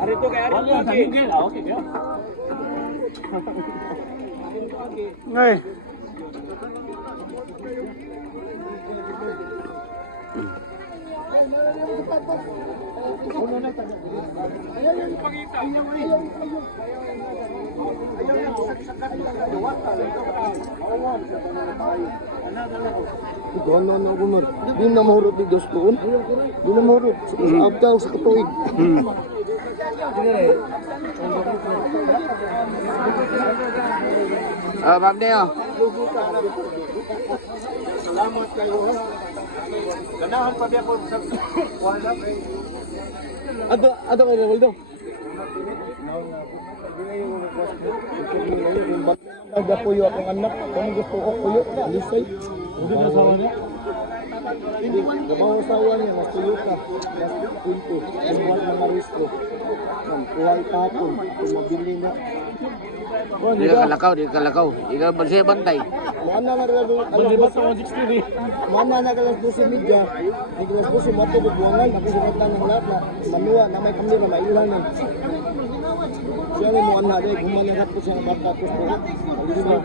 Arito kay Arito. Okay. Ngay. Ito ano na kumar. Di na mahurot ni Diyos doon. Di na mahurot. Abdaw sa katuig. Ma'am Neo. Salamat kayo. Ganahan pa biya ko sa wala kay. Ato kay Roldo. Ada puyo akong anak. Kung gusto ko puyo, alisay. Hindi na sawa niya. Hindi. Gabaw sawa niya. Mas puyo ka. Mas punto. Kumuha mga risko. Kuhay tapon. Kung mabili na. Di ka kalakaw. Ikaw balsay bantay. Mana na rin alas 160. Mana na alas 12 media. Hindi alas 12 mo ito buwangan. Nakisunatan ng lahat na manuwa na may kamera, may ilanan. Siya rin mo anak rin. Gumanagat ko siya ng bata ko. Alis na.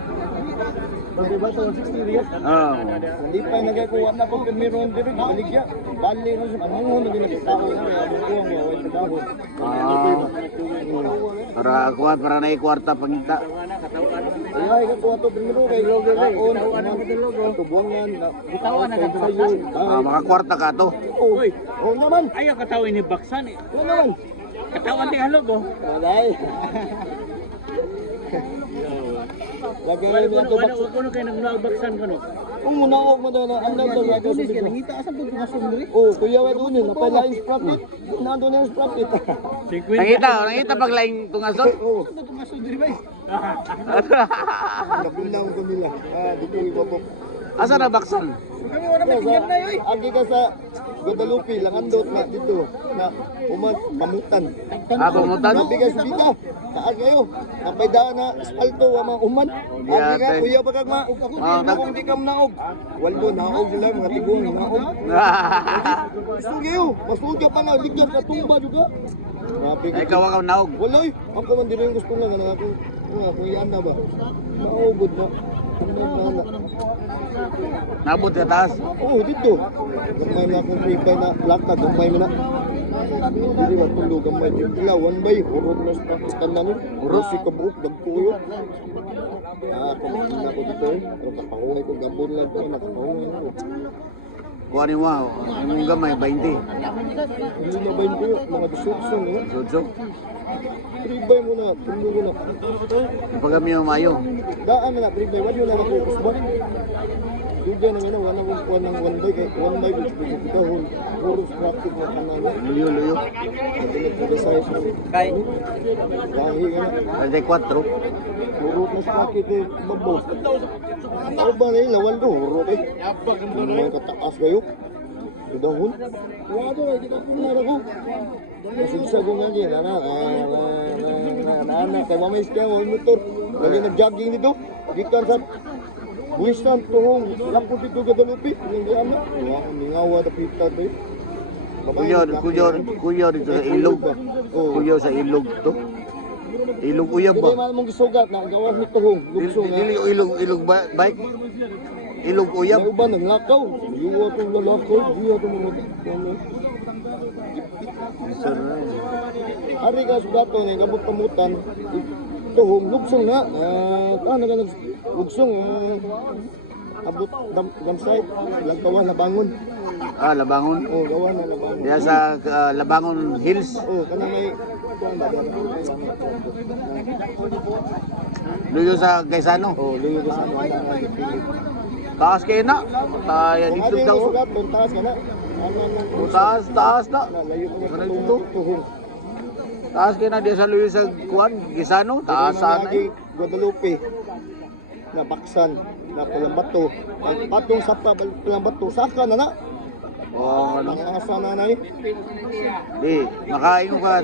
Hindi ba sa 160 riyas? Hindi pa nagkakuha na ko primero ang direct. Baligya. Bali na siya. Ano mo naging nakitao na. Kaya bukuha mo. Huwag sa dahon. Para na ikwarta pangita. Ay, ikakuha to primero kay Logo Raon. Tubungan. Bitawan na sayo. Makakwarta ka to. Oo naman. Ayaw katawin ni Baksan eh. Oo naman. Katawan ni Halog oh. Aday. Lagay mo to bakso. Kuno kay nang Baksan kano. Kung munaog mo na ang nando nga to. Nangita asa pud nga sundri. Oh, kuya wa doon yun. Napay lain profit. Nando na yung profit. Nangita pag laing tungason. Oh, nga sundri ba? Nabilang ko nila. Dito ibabok. Asa na baksan? Kami wala may tingnan na yoy. Agi ka sa Guadalupe, langandot na dito na pamutan. Pamutan? Nabigas bita. Taas kayo. Napay daan na espalto wa mga uman. Agi ka, kuya pa kag maog. Ako hindi ka naog. Waldo naog sila mga tibong naog. Gusto kayo. Masuja pa na. Ligyan ka tumba juga. Ikaw ang naog. Walay. Ako man din yung gusto nga na ako. Kuya na ba? Naugod na. Nabot ka taas. Oo, dito. Gamay na akong prepay na lakad. Gamay mo na. Hindi ba tulog gamay. Yung pila, one by. Urot na sa kanan. Urot si kabuok. Dagpuyo. Kumakin ako dito eh. Pero kapahungay ko gabon lang ito. Nakapahungay ako. Kuha ni mo. Yung gamay, 20. Hindi na ba yun ko? Mga disukson eh. Sudsok. Prepay mo na. Tulog ko na. Pagkami yung mayo. Daan na na. Prepay. Wala yun lang ako. Kusban. Duga na nga wala kong kuha ng one by. Kaya one by. Dahon. Puro traffic na kanan. Luyo. Kay? Gahi ka na. 34. Urot na sakit eh. Babaw. Ano ba na yun? Lawal ko. Urot eh. May kataas kayo. Dahon. Wado eh. Di ba pinara ko? Masigsa ko nga yan. Anak. Kaya mamay siya. Huwag motor. Lagi nag-jogging dito. Gikan sa Buwisan tuhong. Lapot dito Guadalupe. Hindi anak. Hindi ngawa na pita to eh. Kuyo dito sa ilog. Kuyo sa ilog to. Ilog uyab Hindi ba? man mong gisugat na gawas ni tuhong. Lugso nga. Dili ilog bike. Ilog uyab. May uban ng lakaw. Yuwa itong lalakaw. Yuwa itong mga... Hari ka sugato niya. Gabot pamutan. Tuhong. Lugsong nga. Ano ka lugsong. Abot damsite. Lagkawan na bangon. Labangon. Oo, gawa na labangon. Diya sa Labangon Hills. Oo, kanang may... Luyo sa Gaisano. Oo, luyo ka sa ano. Taas kayo na. Tayo Kung dito ano yung daw. sugat, taas ka na. Taas na. Layo ka Ano na dito? tuhong. Taas kayo na diya sa luyo sa Kuan. Gaisano. Taas sana eh. Guadalupe. Na baksan. Na Palambato. Patong sa Palambato. Saka na na. Oh, ano? Nakasa na na eh. Di, makain ka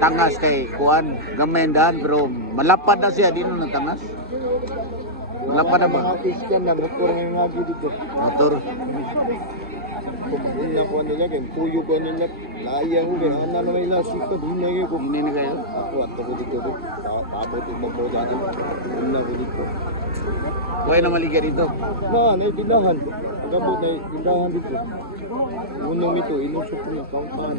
tangas kay Kuan. Gamendahan pero malapad na siya dito ng tangas. Malapad na ba? Mga Christian na motor ng ngagi dito. Motor. ko maguna ko nila kay tuyo ko nila. Layang ko kay ana na may lasita dinay ko. Hindi na kayo. Ako ato ko dito. Tapos ito mo dati. Una ko dito. Huwag na maliga dito. Na, tindahan. Agabot na tindahan dito. Unong ito, inusok ko na kauntahan.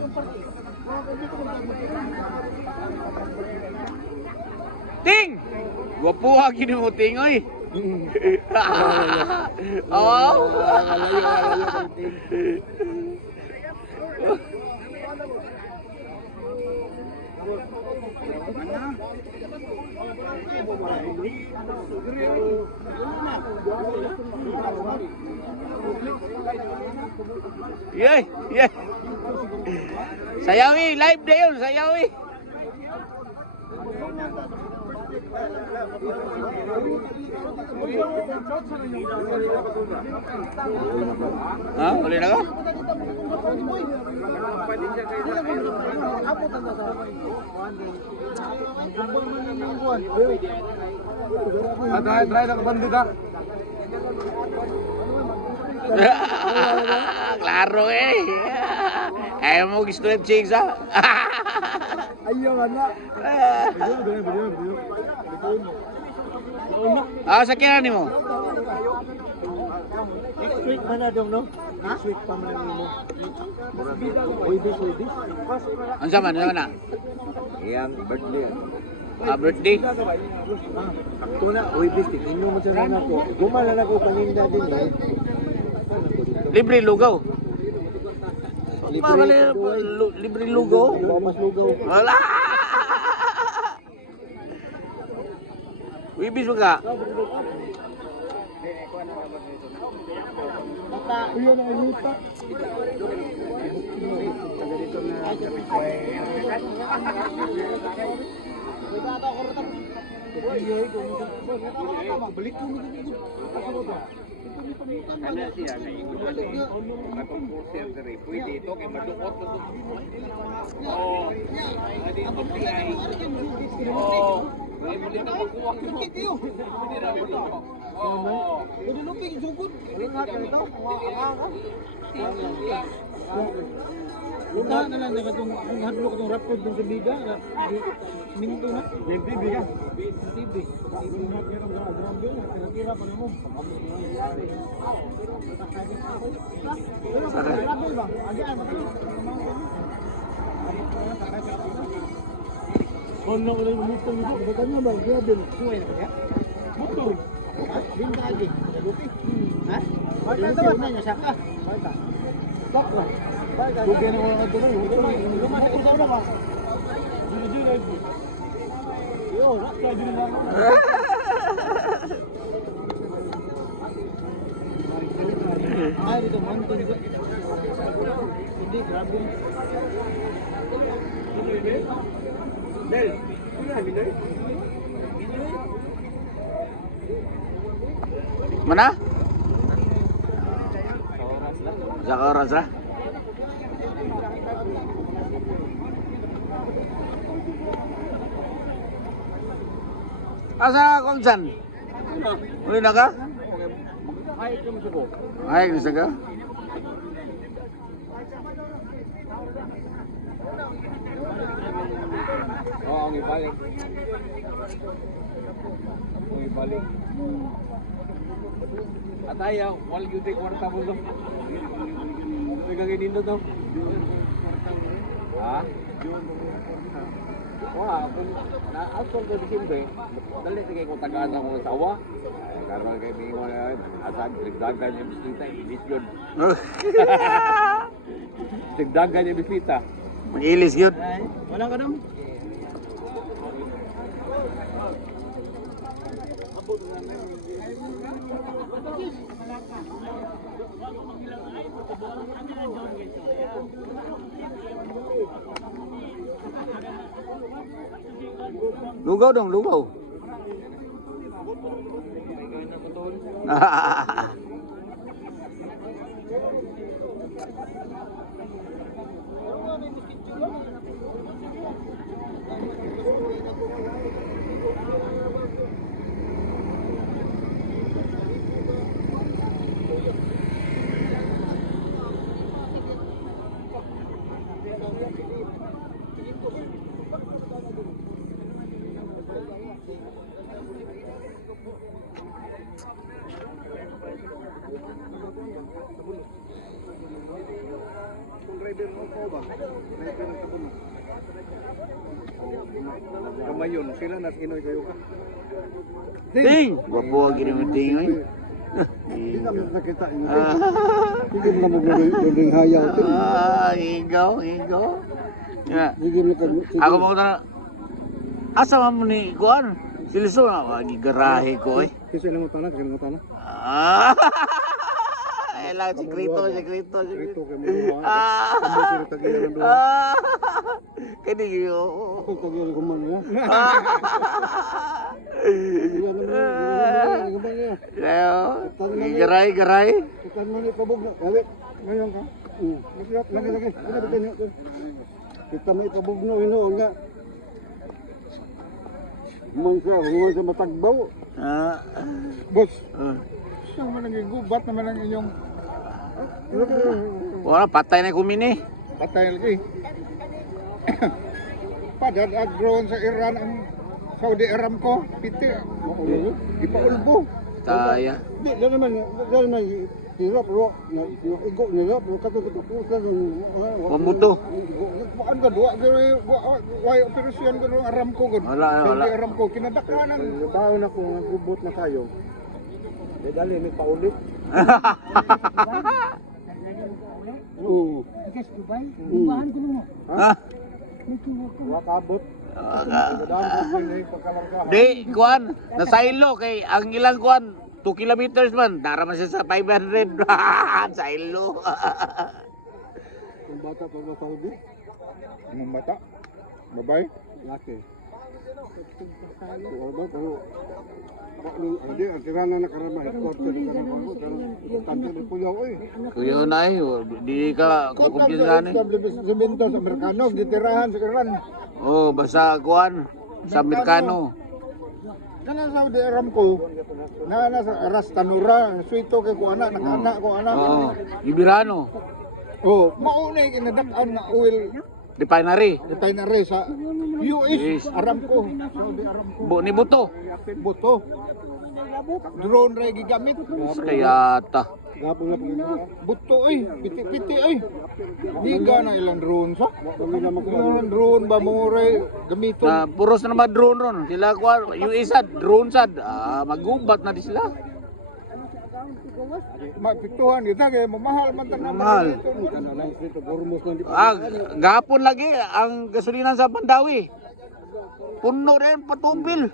Ting! Gwapuha gini mo, Ting, oy. Oo. Alayo kang ting. Yay, yay. Sayawi, live na yun, sayawi. Ha? Uli na ka? Try na kabandi ka. Klaro eh. Ayaw mo stretching sa. Ayaw nga na. Ah, sa kaya ni mo? Next week man na dong, no? Next week pa man mo. Uy, this. Ang sama na? Iyang birthday. Ah, birthday? Ako na, uy, this. Tingnan mo sa nana ko. Gumala na ko paninda din. Libre lugaw. Libre Libre lugaw? mas lugaw. Wala! Wibis mo ka? Iyan ang ayuta. Balik ko Ano siya na matong-porter dere. Pwede ito kay madukot na ito. Oo. Oo. Ay mo dito magkuha. Hindi na mo dito. Oo. Pwede luping sugod. Wala ka ito. Luka na lang nakatong akong hadlok itong rapod ng sabida. Minto na. TV ka. TV. Tira-tira pa rin mo. Kono ko lang minto nito. Bakit nga ba? Grabe. Suway na kaya? Motor. Binta lagi. Lupi. Ha? Bakit na niya saka? Bakit? Bugyan na mga ito na yun. Lumas ako sa una ka. Dili-dili. Yo, raksa dili lang. Ay, dito mountain dito. Hindi, grabe. Del, Mana? Sa oras lah. Asa kong dyan? Uli na ka? Ay, ito mo subo. Ay, gusto ka? Oo, ang ibalik. Ang ibalik. At ayaw, wal yun tayo kwarta mo doon. May kaginin doon. Ha? Wah, kung na-outcome ko December, dali sige ko tagaan ako sa awa. Karon kay mi mo asag sigdagan yung bisita, ilis yun. Sigdagan yung bisita. Mag-ilis yun. Wala ka dam? Lugaw dong, lugaw. Kamayon, sila nas inoy kayo ka. Ting! Wapo ang ginimuting ay. Hindi namin nakita yun. Hindi mo naman naging hayaw. Higaw. Yeah. Hindi mo Ako mo na. Asa man mo ni kuan? Siliso na magigarahe ko eh. Kasi lang utana, Lang sikrito. Ito kay mo. Kani yo. Ako tagilan ko man ya. Garay. Kan man ipabog na. Dali. Ngayon ka. Lagi. Kita may ipabog no ino nga. Huwag sa matagbaw. Boss, siyang manang gubat naman ang inyong Wala patay na kumini. patay lagi. Padad agron sa Iran ang Saudi Aramco, piti. Ipaulbo. Taya. Di, dyan naman, hirap, igo nila, katututusan. Pamuto. Bukan ka, why operasyon ka ng Aramco, Wala. Saudi Aramco, kinadakwa ng... Baon ako, gubot na kayo. Dali, may paulit. Oo. Ikas Dubai, bumahan ko mo. Ha? Wakabot. Di, kuan, nasailo kay ang ilang kuan 2 kilometers man, dara man siya sa 500. Sa ilo. Kung bata pa ba Saudi? Anong bata? Babae? Laki. Pero hindi, ang tirana na karama. Tante ng puyaw eh. Kuya na di ka kukumpis gani. Establishmento sa Amerikano, gitirahan sa Iran. Oh, basta kuan sa Amerikano. Kana sa Saudi Aramco, na sa Rastanura, suito kay ko anak, nakanak ko anak. Oh, Ibirano, Oh, mauna yung kinadakan na oil refinery. refinery sa US Aramco, Saudi Aramco. Ni buto. Buto. Drone ray gigamit. Kaya ta. Buto ay, piti-piti ay. Niga na ilang drone sa. Ilang drone ba mo ray gamiton. Na puros na naman drone ron. Sila kuan US sad, drone sad. Magubat na di sila. Mapiktuhan kita kay mamahal man tan. Mamahal. Gapon lagi ang gasolina sa Pandawi. Puno rin patubil.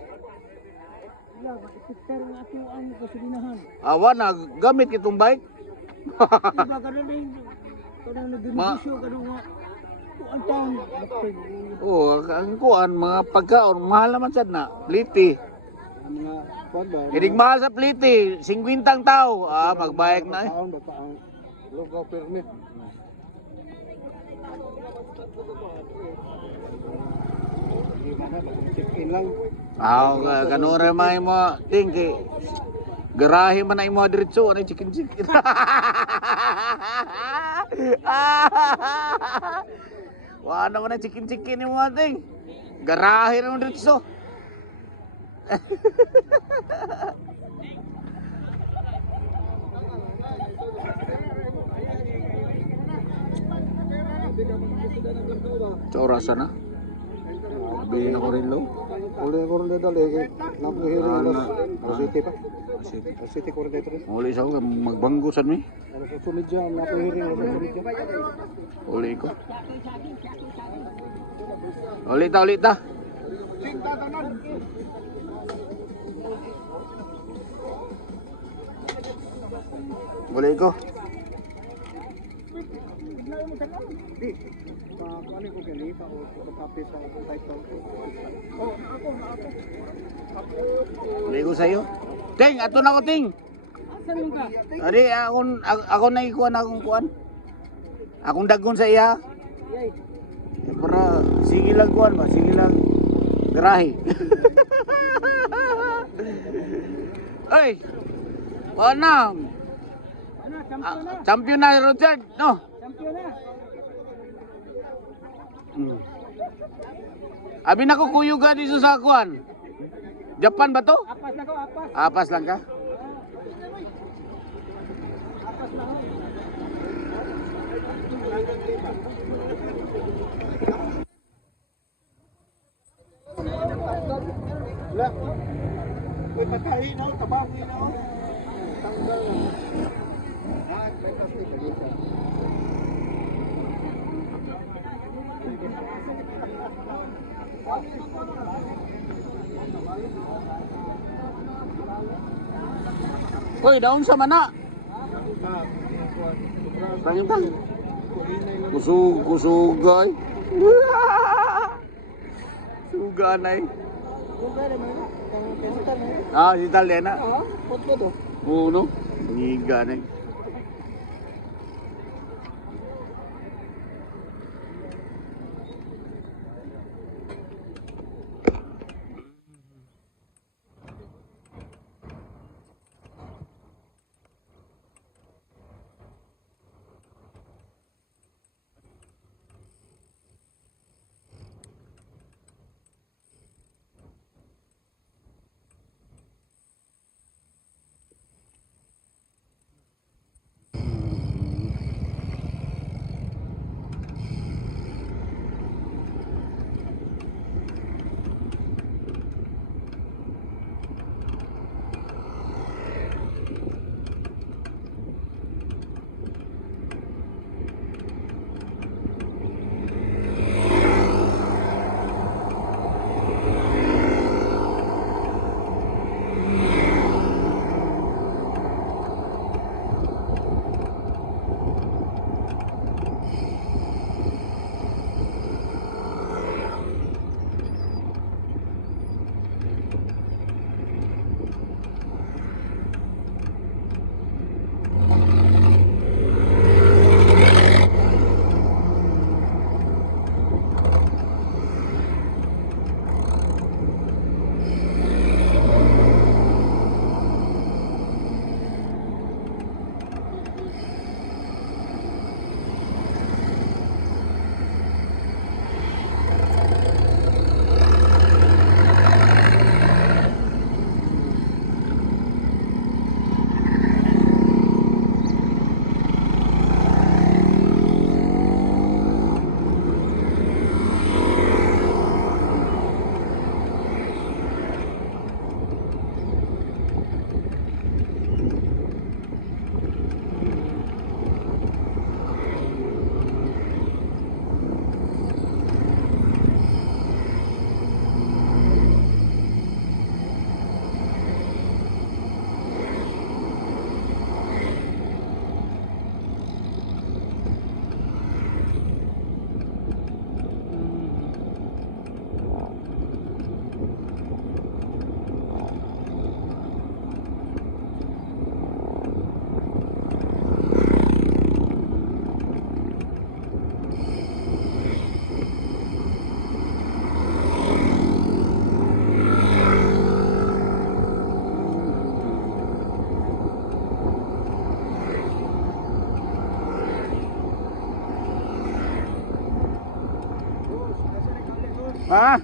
Pero nga ito ang kasulinahan. Awa na gamit itong bike. Diba ka na rin, kung nag-beneficyo ka nung nga, ang taon. Oh, ang kuan mga pagkaon mahal naman sad na. Pliti. Kinig mahal sa pliti, 50 ang tao. Magbayad na eh. Logo permit. Check-in lang. Kanura may mo ting kay garahe man ay mo diretso ano chicken. Wa naman na chicken ni mo ting. Garahe na mo diretso. Oras na. Bilhin ako rin lo. Uli ko rin dali kay napahiri na city pa. City ko rin dito. Uli sa ako magbanggusan mi. Sa sumidya napahiri na sumidya. Uli ko. Uli ta. Uli ko. Ano ko kalipa o kape sa title. Uli ko sa'yo. Ting, ato na ko ting. Asan ka? Ari, ako na ikuan akong kuan. Akong dagon sa iya. Yay. Para sige lang kuan ba, sige lang. Garahe. Ay. Wanang. Ano, champion na? Champion na Richard, no? Champion na. Abi na ko kuyuga dito sa kuan. Japan ba to? Apas na ko, apas. Apas lang ka? Wala. Uy, patay na, tabang na. Tanggal na. Uy, daon sa mana. Tangintang. Kusugay. Suganay. Ah, si Talena. Uno. Pangiganay. Ha?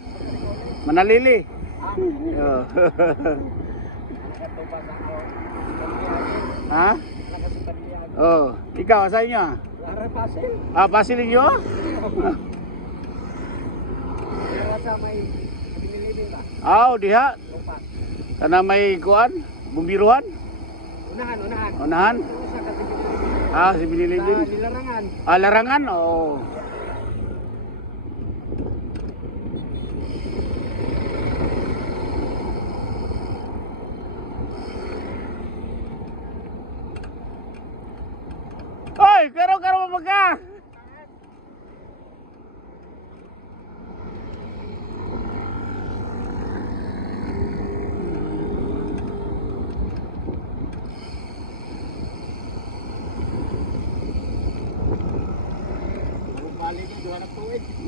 Manalili. Oh. Ha? Oh, ikaw sa inyo? Ah, Pasil ninyo? Ah, diha. Sana may kuan, bumbiruhan? Unahan. Ah, si Binilibin. Larangan. Ah, larangan? Oh. Hoy, karo-karo mo ka.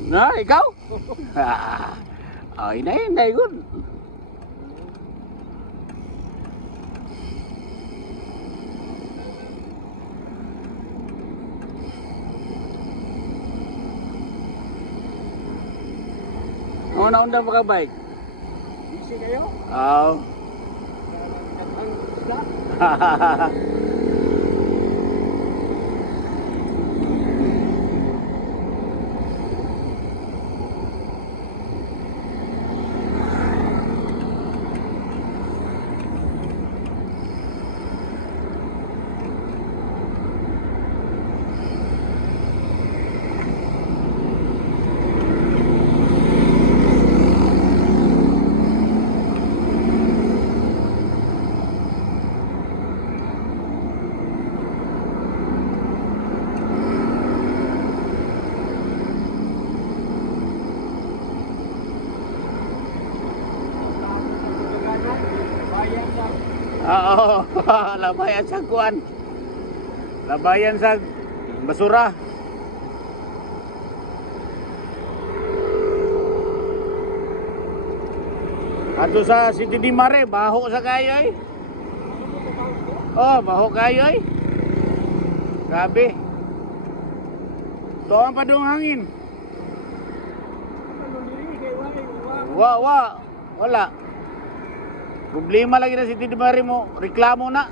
Na, ikaw? Ah, inay good. Una-unda pa ka bike? Busy kayo? Oo. Oo, labayan sa kuan. Labayan sa basura. Ato sa City di Mare, baho sa kayo eh. Oh, baho kayo eh. Grabe. Tuwang pa doon hangin. Wala. Problema lagi na City di Mare mo, reklamo na.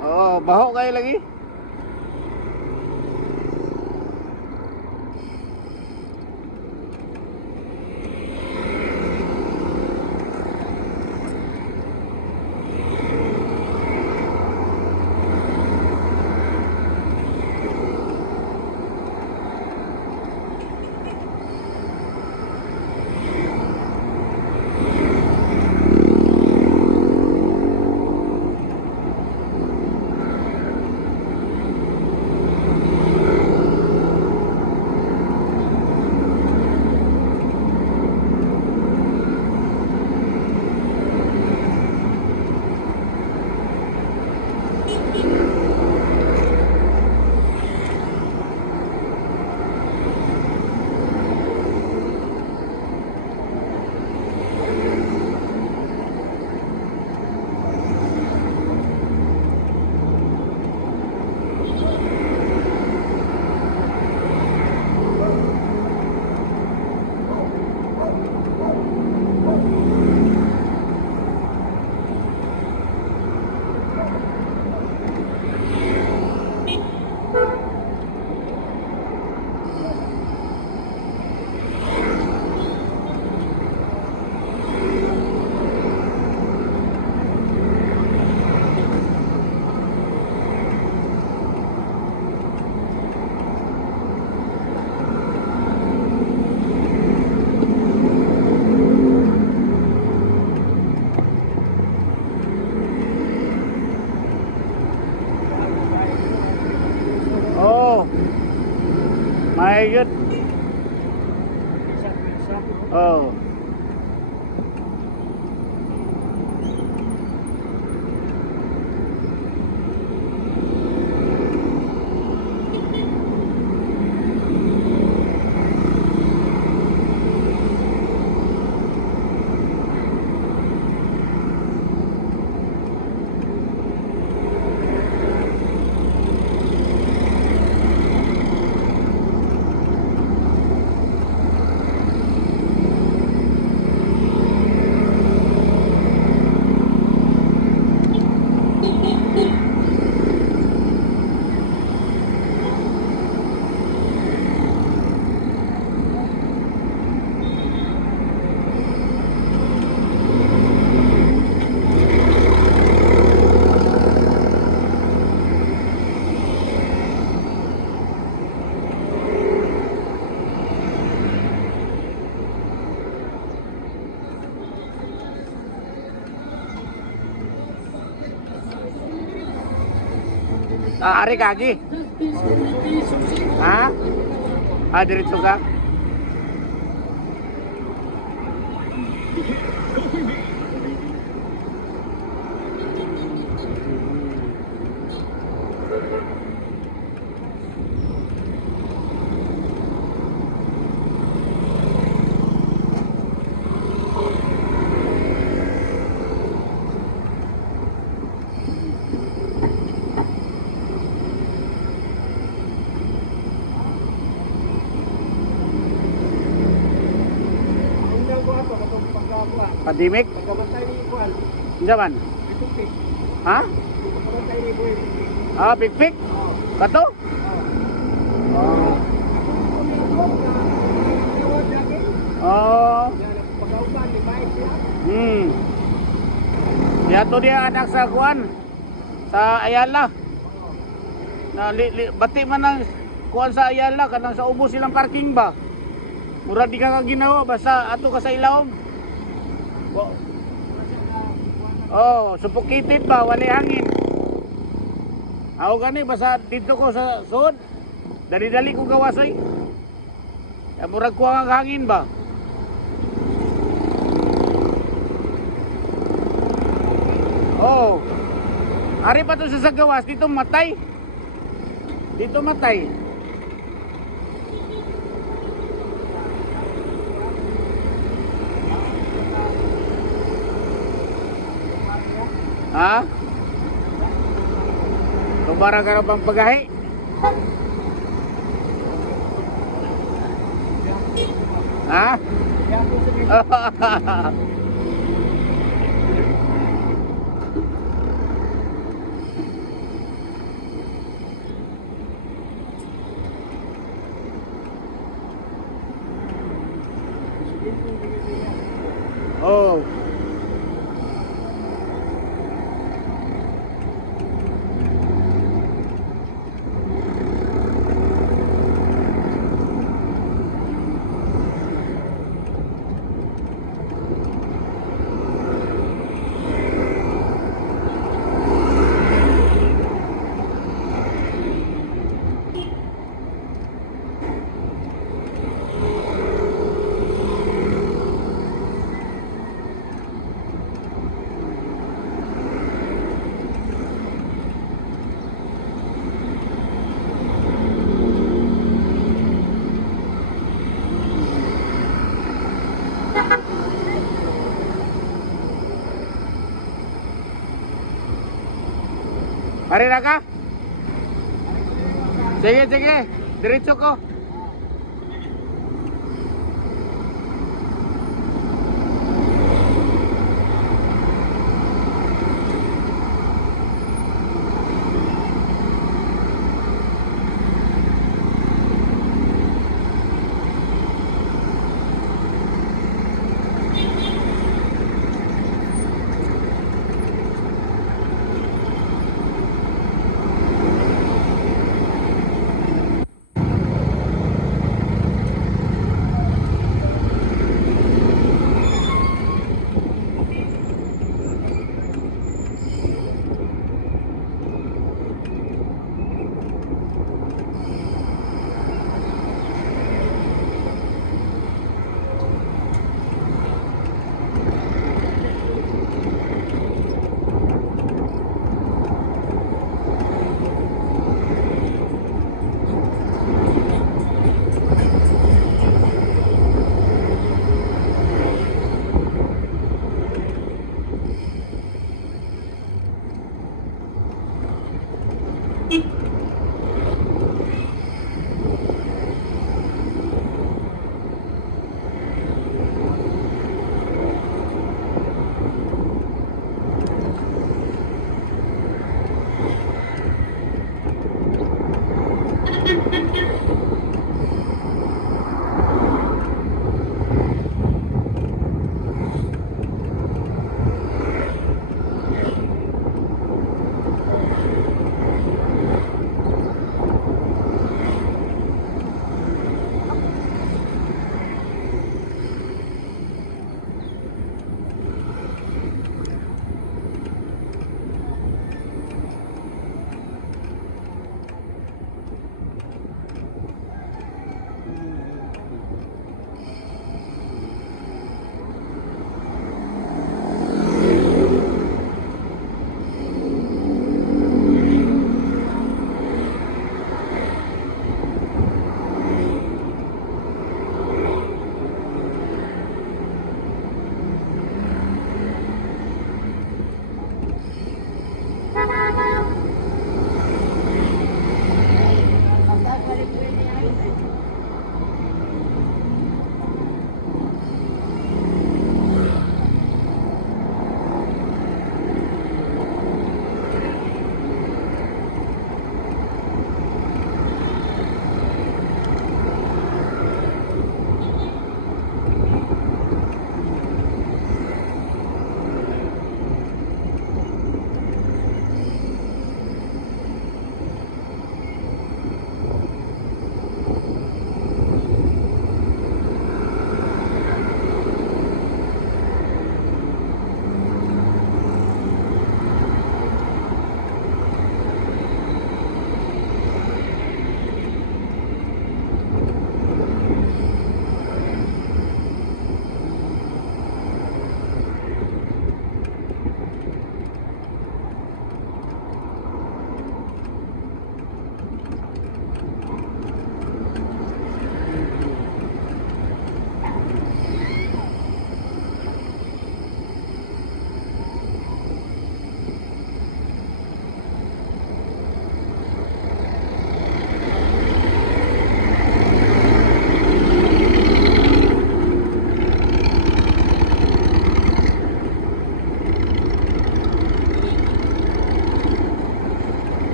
Oh, baho kayo lagi. Oh. My God. Oh. Ari kaki. Ha? Diretso ka? Pandemic? Hindi man? Ha? Ah, pik-pik? Kato? Oh. Yato dia anak sa kuan sa Ayala. Na bati man ang kuan sa Ayala kanang sa ubos silang parking ba. Murag di ka ginawa basta ato ka sa ilawom. Oh, suffocated ba wala hangin. Ako gani basta dito ko sa sud. Dali-dali ko gawasoy. Murag ko ang hangin ba. Ari pa to sa Sagawas, dito matay. Dito matay. Ha? Kumara ka na bang pagahi? Ha? Oh. Pare na ka? Sige, sige. Diretso ko.